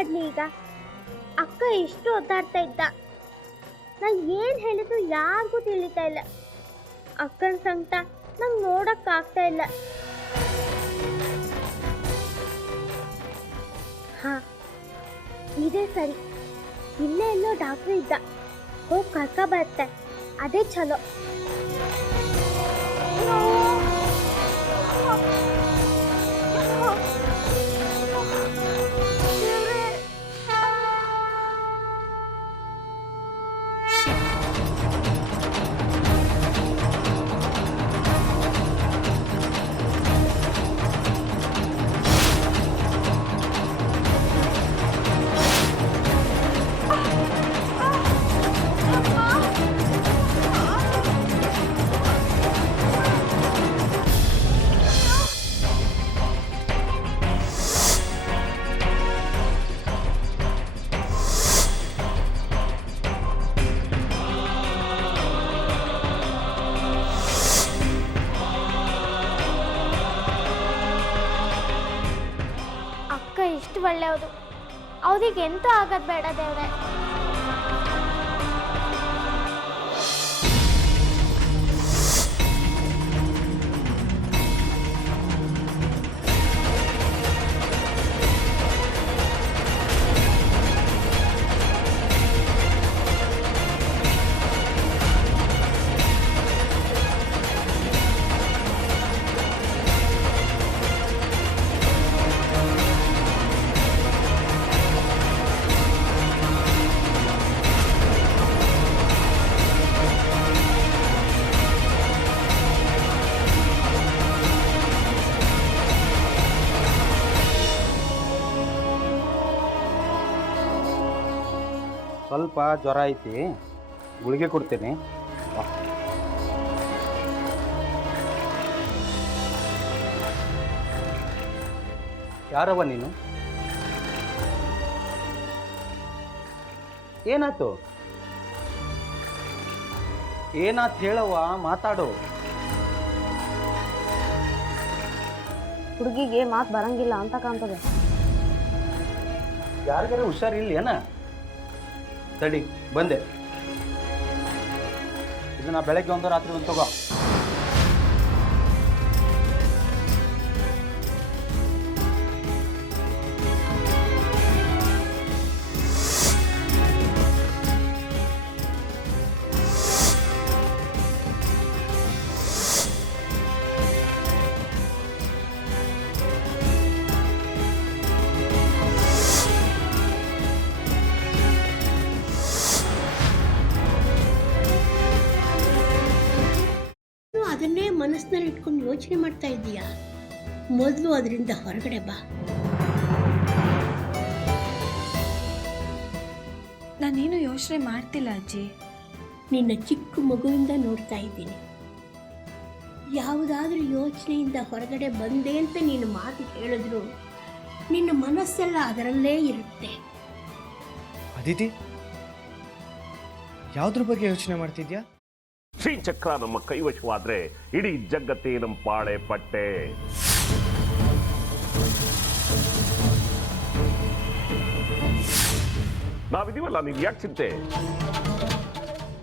ಮಾಡಲಿ ಈಗ? ಅಕ್ಕ ಎಷ್ಟು ಒದ್ದಾಡ್ತಾ ಇದ್ದ, ನಾನು ಏನು ಹೇಳಿದ್ರು ಯಾರಿಗೂ ತಿಳಿತಾ ಇಲ್ಲ. ಅಕ್ಕನ ಸಂಕಟ ನಂಗೆ ನೋಡೋಕ್ಕಾಗ್ತಾ ಇಲ್ಲ. ಹಾಂ, ಇದೇ ಸರಿ. ಇಲ್ಲೇ ಎಲ್ಲೋ ಡಾಕ್ಟ್ರು ಇದ್ದ, ಹೋಗಿ ಕರ್ಕ ಬರುತ್ತೆ, ಅದೇ ಚಲೋ. ಎಷ್ಟು ಒಳ್ಳೆಯದು, ಅವ್ರಿಗೆ ಎಂತ ಆಗದ್ ಬೇಡ ದೇವ್ರೆ. ಸ್ವಲ್ಪ ಜ್ವರ ಐತಿ, ಗುಳಿಗೆ ಕೊಡ್ತೇನೆ. ಯಾರವ್ವ ನೀನು? ಏನಾಯ್ತು? ಏನಾತ್ ಹೇಳವ್ವ, ಮಾತಾಡು. ಹುಡುಗಿಗೆ ಮಾತು ಬರಂಗಿಲ್ಲ ಅಂತ ಕಾಣ್ತದೆ. ಯಾರಿಗಾರ ಹುಷಾರಿಲ್ಲ ಏನ? ತಡಿ ಬಂದೆ. ಇದನ್ನ ಬೆಳಗ್ಗೆ ಒಂದು ರಾತ್ರಿ ಒಂದು ತಗೋ. ಅದನ್ನೇ ಮನಸ್ಸಿನಲ್ಲಿ ಇಟ್ಕೊಂಡು ಯೋಚನೆ ಮಾಡ್ತಾ ಇದ್ದೀಯಾ? ಮೊದಲು ಅದರಿಂದ ಹೊರಗಡೆ ಬಾ. ನಾನೇನು ಯೋಚನೆ ಮಾಡ್ತಿಲ್ಲ ಅಜ್ಜಿ. ನಿನ್ನ ಚಿಕ್ಕ ಮಗುವಿಂದ ನೋಡ್ತಾ ಇದ್ದೀನಿ. ಯಾವುದಾದ್ರೂ ಯೋಚನೆಯಿಂದ ಹೊರಗಡೆ ಬಂದೆ ಅಂತ ನೀನು ಮಾತು ಹೇಳಿದ್ರು ನಿನ್ನ ಮನಸ್ಸೆಲ್ಲ ಅದರಲ್ಲೇ ಇರುತ್ತೆ. ಅದಿತಿ, ಯಾವುದ್ರ ಬಗ್ಗೆ ಯೋಚನೆ ಮಾಡ್ತಿದ್ಯಾ? ಶ್ರೀಚಕ್ರ ನಮ್ಮ ಕೈವಶವಾದ್ರೆ ಇಡೀ ಜಗತ್ತೇ ನಮ್ಮ ಪಾಳೆ ಪಟ್ಟೆ. ನಾವಿದೀವಲ್ಲ, ನೀವು ಯಾಕೆ ಚಿಂತೆ?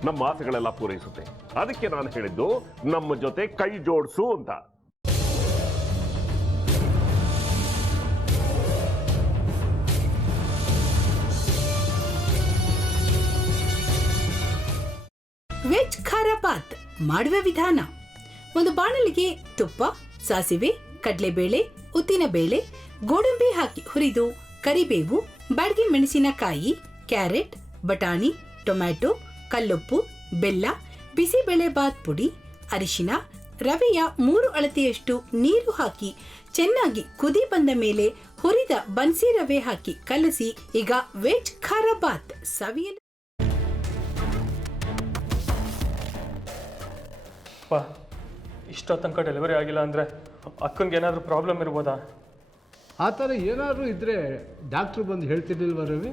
ನಮ್ಮ ಆಸೆಗಳೆಲ್ಲ ಪೂರೈಸುತ್ತೆ. ಅದಕ್ಕೆ ನಾನು ಹೇಳಿದ್ದು ನಮ್ಮ ಜೊತೆ ಕೈ ಜೋಡಿಸು ಅಂತ. ವೆಜ್ ಖಾರ ಬಾತ್ ಮಾಡುವ ವಿಧಾನ: ಒಂದು ಬಾಣಲಿಗೆ ತುಪ್ಪ, ಸಾಸಿವೆ, ಕಡಲೆಬೇಳೆ, ಉದ್ದಿನಬೇಳೆ, ಗೋಡಂಬಿ ಹಾಕಿ ಹುರಿದು ಕರಿಬೇವು, ಬಾಡಿಗೆ ಮೆಣಸಿನಕಾಯಿ, ಕ್ಯಾರೆಟ್, ಬಟಾಣಿ, ಟೊಮ್ಯಾಟೊ, ಕಲ್ಲುಪ್ಪು, ಬೆಲ್ಲ, ಬಿಸಿಬೇಳೆ ಬಾತ್ ಪುಡಿ, ಅರಿಶಿನ, ರವೆಯ 3 ಅಳತೆಯಷ್ಟು ನೀರು ಹಾಕಿ ಚೆನ್ನಾಗಿ ಕುದಿ ಬಂದ ಮೇಲೆ ಹುರಿದ ಬನ್ಸಿ ರವೆ ಹಾಕಿ ಕಲಸಿ. ಈಗ ವೆಜ್ ಖಾರ ಬಾತ್ ಸವಿಯಲು. ಇಷ್ಟೋ ತನಕ ಡೆಲಿವರಿ ಆಗಿಲ್ಲ ಅಂದರೆ ಅಕ್ಕನಿಗೆ ಏನಾದರೂ ಪ್ರಾಬ್ಲಮ್ ಇರ್ಬೋದಾ? ಆ ಥರ ಏನಾದರೂ ಇದ್ದರೆ ಡಾಕ್ಟ್ರು ಬಂದು ಹೇಳ್ತಿರ್ಲಿಲ್ವ ರವಿ?